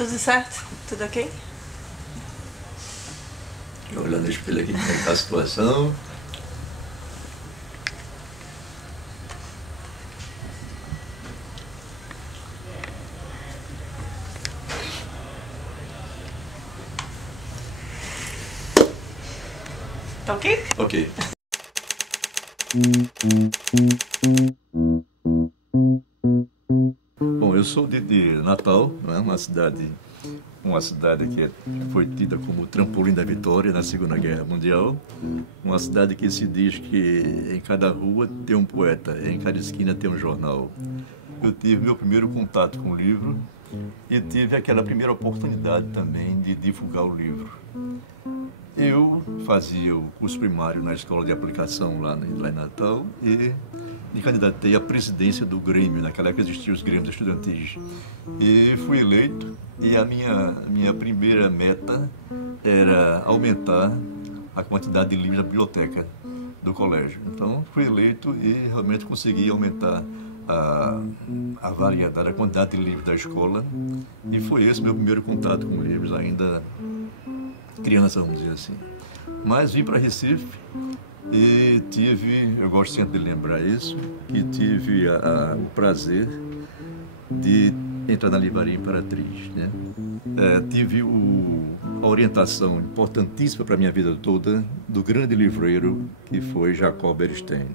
Tudo certo? Tudo ok? Olhando no espelho aqui como é que tá a situação. Tá ok? Ok. Bom, eu sou de Natal, não é? Uma cidade que foi tida como o trampolim da vitória na Segunda Guerra Mundial. Uma cidade que se diz que em cada rua tem um poeta, em cada esquina tem um jornal. Eu tive meu primeiro contato com o livro e tive aquela primeira oportunidade também de divulgar o livro. Eu fazia o curso primário na escola de aplicação lá em Natal e me candidatei à presidência do Grêmio. Naquela época existiam os Grêmios estudantis. E fui eleito e a minha primeira meta era aumentar a quantidade de livros da biblioteca do colégio. Então fui eleito e realmente consegui aumentar a variedade, a quantidade de livros da escola. E foi esse meu primeiro contato com livros, ainda criança, vamos dizer assim. Mas vim para Recife e tive, eu gosto sempre de lembrar isso, que tive o prazer de entrar na Livraria Imperatriz, né? Tive a orientação importantíssima para a minha vida toda do grande livreiro que foi Jacob Beristain.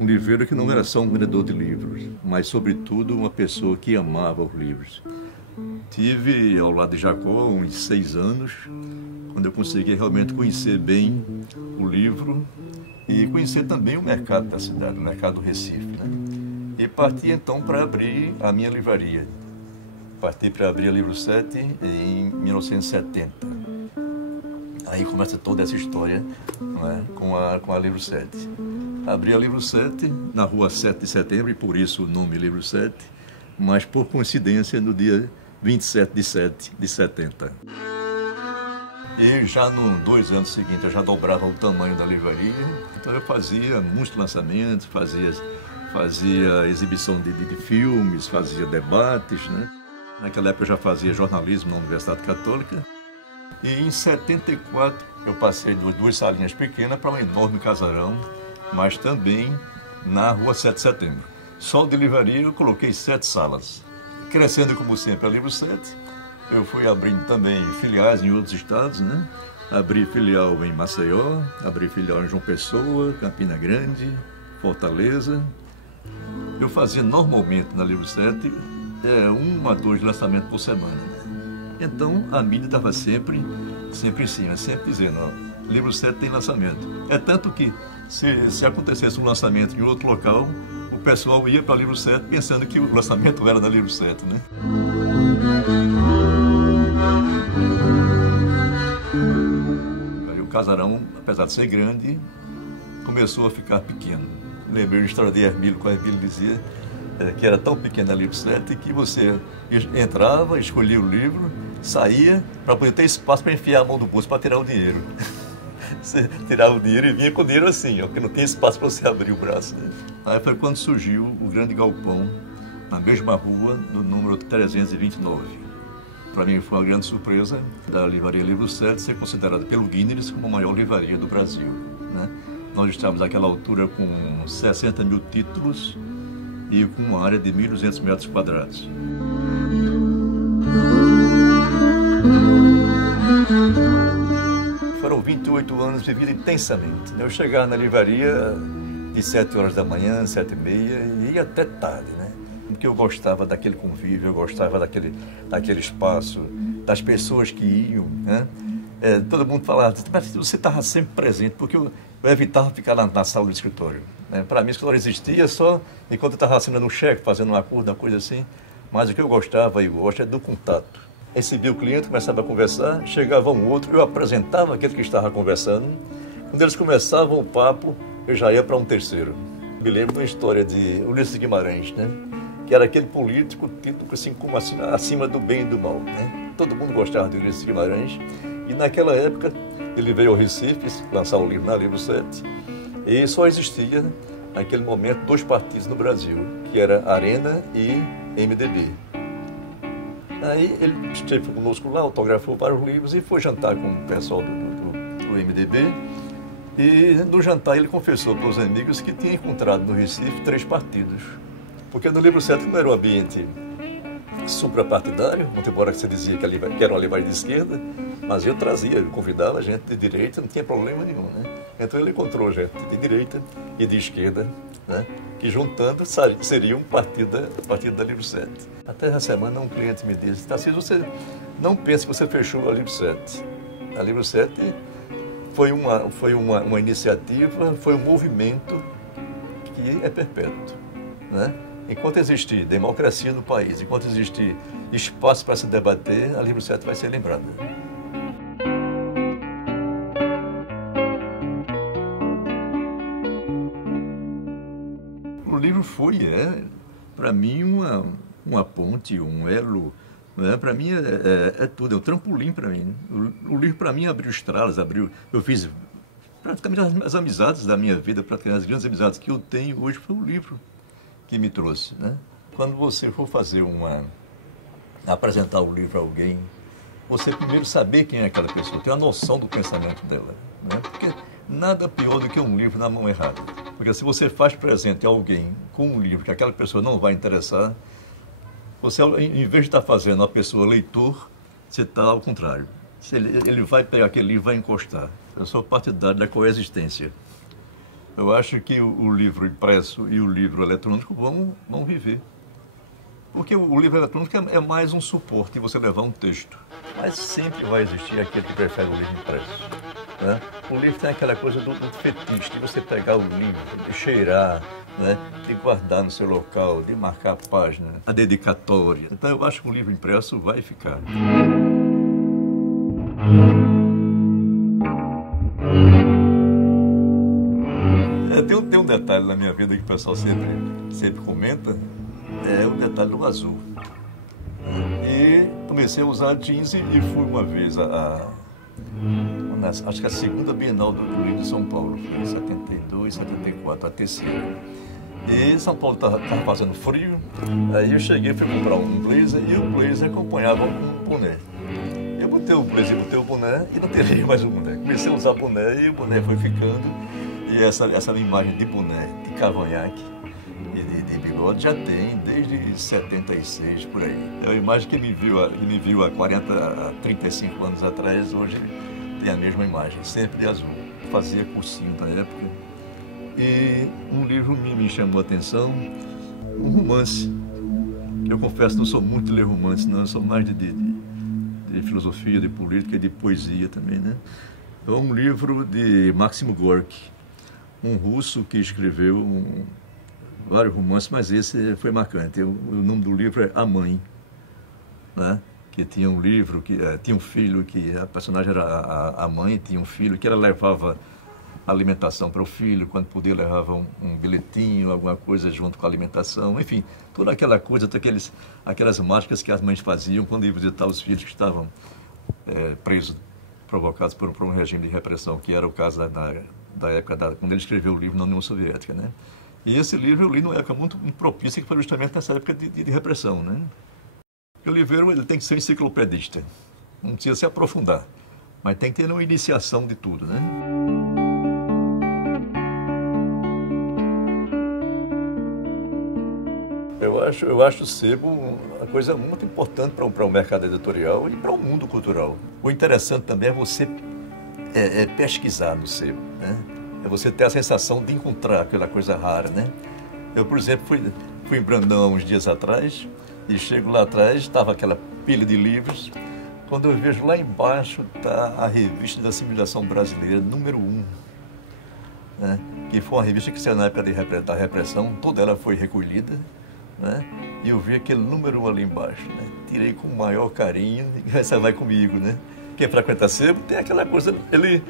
Um livreiro que não era só um vendedor de livros, mas sobretudo uma pessoa que amava os livros. Tive ao lado de Jacó uns 6 anos, quando eu consegui realmente conhecer bem o livro e conhecer também o mercado da cidade, o mercado do Recife, né? E parti então para abrir a minha livraria. Parti para abrir a Livro 7 em 1970. Aí começa toda essa história, não é? com a Livro 7. Abri a Livro 7 na rua 7 de setembro, e por isso o nome Livro 7, mas por coincidência no dia 27 de 7 de 70. E já nos 2 anos seguintes eu já dobrava o tamanho da livraria, então eu fazia muitos lançamentos, fazia exibição de filmes, fazia debates, né? Naquela época eu já fazia jornalismo na Universidade Católica. E em 74 eu passei de 2 salinhas pequenas para um enorme casarão, mas também na rua 7 de setembro. Só de livraria eu coloquei 7 salas. Crescendo como sempre a Livro 7, eu fui abrindo também filiais em outros estados, né? Abri filial em Maceió, abri filial em João Pessoa, Campina Grande, Fortaleza. Eu fazia normalmente na Livro 7 1 a 2 lançamentos por semana. Então a mídia estava sempre em cima, sempre dizendo, ó, Livro 7 tem lançamento. É tanto que se acontecesse um lançamento em outro local, o pessoal ia para Livro 7 pensando que o lançamento era da Livro 7, né? Aí o casarão, apesar de ser grande, começou a ficar pequeno. Lembrei da história de Hermílio, quando Hermílio dizia que era tão pequeno a Livro 7 que você entrava, escolhia o livro, saía para poder ter espaço para enfiar a mão no bolso para tirar o dinheiro. Você tirava o dinheiro e vinha com o dinheiro assim, ó, porque não tinha espaço para você abrir o braço, né? Aí foi quando surgiu o grande galpão, na mesma rua, no número 329. Para mim foi uma grande surpresa da Livraria Livro 7 ser considerada pelo Guinness como a maior livraria do Brasil, né? Nós estávamos naquela altura com 60 mil títulos e com uma área de 1.200 metros quadrados. Foram 28 anos vividos intensamente. Eu chegava na livraria de 7 horas da manhã, 7h30, e ia até tarde, né? Porque eu gostava daquele convívio, eu gostava daquele espaço, das pessoas que iam, né? Todo mundo falava, mas você estava sempre presente, porque eu evitava ficar na sala do escritório, né? Para mim, o escritório existia só enquanto eu estava assinando um cheque, fazendo um acordo, uma coisa assim. Mas o que eu gostava e gosto é do contato. Recebia o cliente, começava a conversar, chegava um outro, eu apresentava aquele que estava conversando. Quando eles começavam o papo, eu já ia para um terceiro. Me lembro de uma história de Ulisses Guimarães, né? Que era aquele político tido assim, como assim, acima do bem e do mal, né? Todo mundo gostava de Ulisses Guimarães. E naquela época, ele veio ao Recife lançar um livro na Livro 7. E só existia, naquele momento, 2 partidos no Brasil, que era Arena e MDB. Aí ele esteve conosco lá, autografou vários livros e foi jantar com o pessoal do MDB. E no jantar ele confessou para os amigos que tinha encontrado no Recife 3 partidos. Porque no livro 7 não era um ambiente suprapartidário, muito embora que você dizia que era uma linguagem de esquerda, mas eu convidava gente de direita, não tinha problema nenhum, né? Então ele encontrou gente de direita e de esquerda, né? Que juntando seria um partido da Livro 7. Até essa semana um cliente me disse: Tarcísio, você não pensa que você fechou a Livro 7. A Livro 7 foi uma iniciativa, foi um movimento que é perpétuo, né? Enquanto existir democracia no país, enquanto existir espaço para se debater, a Livro 7 vai ser lembrada. O livro para mim, uma ponte, um elo, né? Para mim é tudo, é um trampolim para mim. O livro para mim abriu estradas, eu fiz praticamente as amizades da minha vida, praticamente as grandes amizades que eu tenho hoje foi o livro que me trouxe, né? Quando você for apresentar o livro a alguém, você primeiro saber quem é aquela pessoa, ter a noção do pensamento dela, né? Porque nada pior do que um livro na mão errada. Porque se você faz presente a alguém com um livro que aquela pessoa não vai interessar, você, em vez de estar fazendo a pessoa leitor, você está ao contrário. Ele vai pegar aquele livro e vai encostar. Eu sou partidário da coexistência. Eu acho que o livro impresso e o livro eletrônico vão viver. Porque o livro eletrônico é mais um suporte, você levar um texto. Mas sempre vai existir aquele que prefere o livro impresso, né? O livro tem aquela coisa do fetiche, de você pegar o livro, de cheirar, né? De guardar no seu local, de marcar a página, a dedicatória. Então eu acho que o livro impresso vai ficar. Tem um detalhe na minha vida que o pessoal sempre comenta, é o detalhe do azul. E comecei a usar jeans e fui uma vez acho que a segunda Bienal do Livro de São Paulo, foi em 72, 74, a terceira. E São Paulo estava fazendo frio, aí eu cheguei, fui comprar um blazer e o blazer acompanhava um boné. Eu botei o blazer, botei o boné e não teria mais o boné. Comecei a usar o boné e o boné foi ficando. E essa imagem de boné, de cavanhaque e de bigode já tem desde 76, por aí. É uma imagem que me viu há 35 anos atrás, hoje tem a mesma imagem, sempre de azul. Fazia cursinho na época. E um livro me chamou a atenção, um romance. Eu confesso, não sou muito de ler romance, não, eu sou mais de filosofia, de política e de poesia também, né? É um livro de Maximo Gorky, um russo que escreveu vários romances, mas esse foi marcante. O nome do livro é A Mãe, né? Que tinha um livro, tinha um filho, que a personagem era a mãe, tinha um filho que ela levava alimentação para o filho, quando podia levava um bilhetinho, alguma coisa junto com a alimentação, enfim, toda aquela coisa, aquelas mágicas que as mães faziam quando iam visitar os filhos que estavam presos, provocados por um regime de repressão, que era o caso da época, quando ele escreveu o livro na União Soviética, né? E esse livro eu li numa época muito propícia, que foi justamente nessa época de repressão, né? O livreiro ele tem que ser enciclopedista, não precisa se aprofundar, mas tem que ter uma iniciação de tudo, né? Eu acho o sebo uma coisa muito importante para o mercado editorial e para o mundo cultural. O interessante também é você pesquisar no sebo, né? É você ter a sensação de encontrar aquela coisa rara, né? Eu, por exemplo, fui em Brandão há uns dias atrás e chego lá atrás, estava aquela pilha de livros. Quando eu vejo lá embaixo está a Revista da Civilização Brasileira, número 1, né? Que foi uma revista que saiu na época da repressão, toda ela foi recolhida, né? E eu vi aquele número 1 ali embaixo, né? Tirei com o maior carinho e essa vai comigo, né? Quem frequenta sebo tem aquela coisa, ele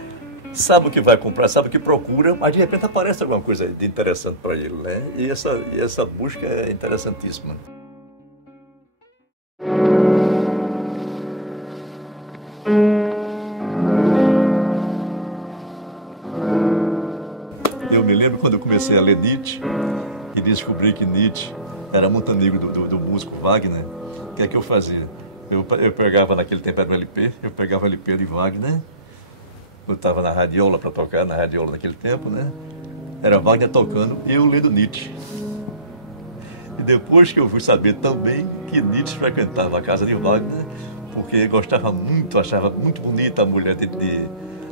sabe o que vai comprar, sabe o que procura, mas de repente aparece alguma coisa de interessante para ele, né? E essa busca é interessantíssima. Eu me lembro quando eu comecei a ler Nietzsche e descobri que Nietzsche era muito amigo do músico Wagner. O que é que eu fazia? Eu pegava, naquele tempo era o LP, eu pegava o LP de Wagner, eu estava na radiola para tocar, na radiola naquele tempo, né? Era Wagner tocando e eu lendo Nietzsche. E depois que eu fui saber também que Nietzsche frequentava a casa de Wagner, porque gostava muito, achava muito bonita a mulher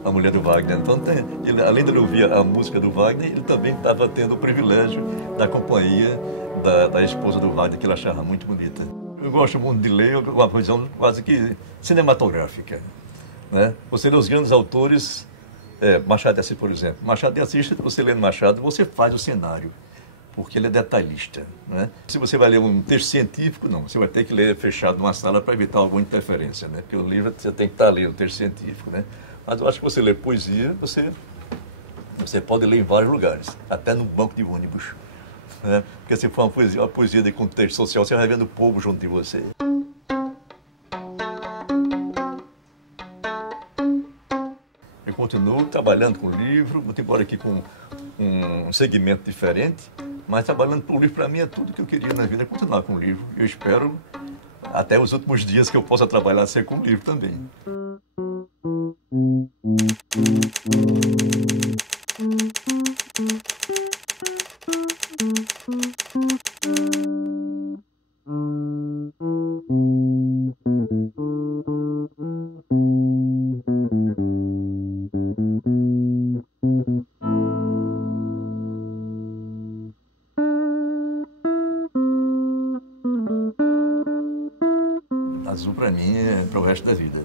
a mulher do Wagner. Então, ele, além de ele ouvir a música do Wagner, ele também estava tendo o privilégio da companhia da esposa do Wagner, que ele achava muito bonita. Eu gosto muito de ler uma visão quase que cinematográfica, né? Você lê os grandes autores, Machado de Assis, por exemplo. Machado de Assis, você lendo Machado, você faz o cenário, porque ele é detalhista, né? Se você vai ler um texto científico, não, você vai ter que ler fechado numa sala para evitar alguma interferência, né? Porque o livro você tem que estar lendo o texto científico, né? Mas eu acho que você lê poesia, você pode ler em vários lugares, até no banco de ônibus, né? Porque se for uma poesia de contexto social, você vai vendo o povo junto de você. Eu continuo trabalhando com livro, muito embora aqui com um segmento diferente, mas trabalhando com o livro, para mim, é tudo que eu queria na vida, é continuar com o livro. Eu espero, até os últimos dias, que eu possa trabalhar ser com o livro também. Azul, para mim, é para o resto da vida.